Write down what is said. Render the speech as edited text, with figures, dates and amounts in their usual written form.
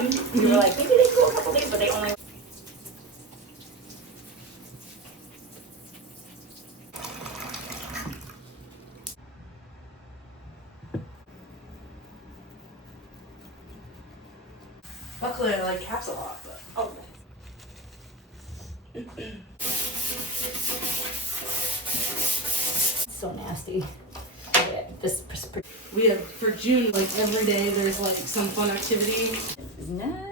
time. We were like, maybe they go a couple days, but they only. Luckily, I like cats a lot, but. Oh. So nasty. Yeah, this. We have, for June, like every day there's like some fun activity. Nice.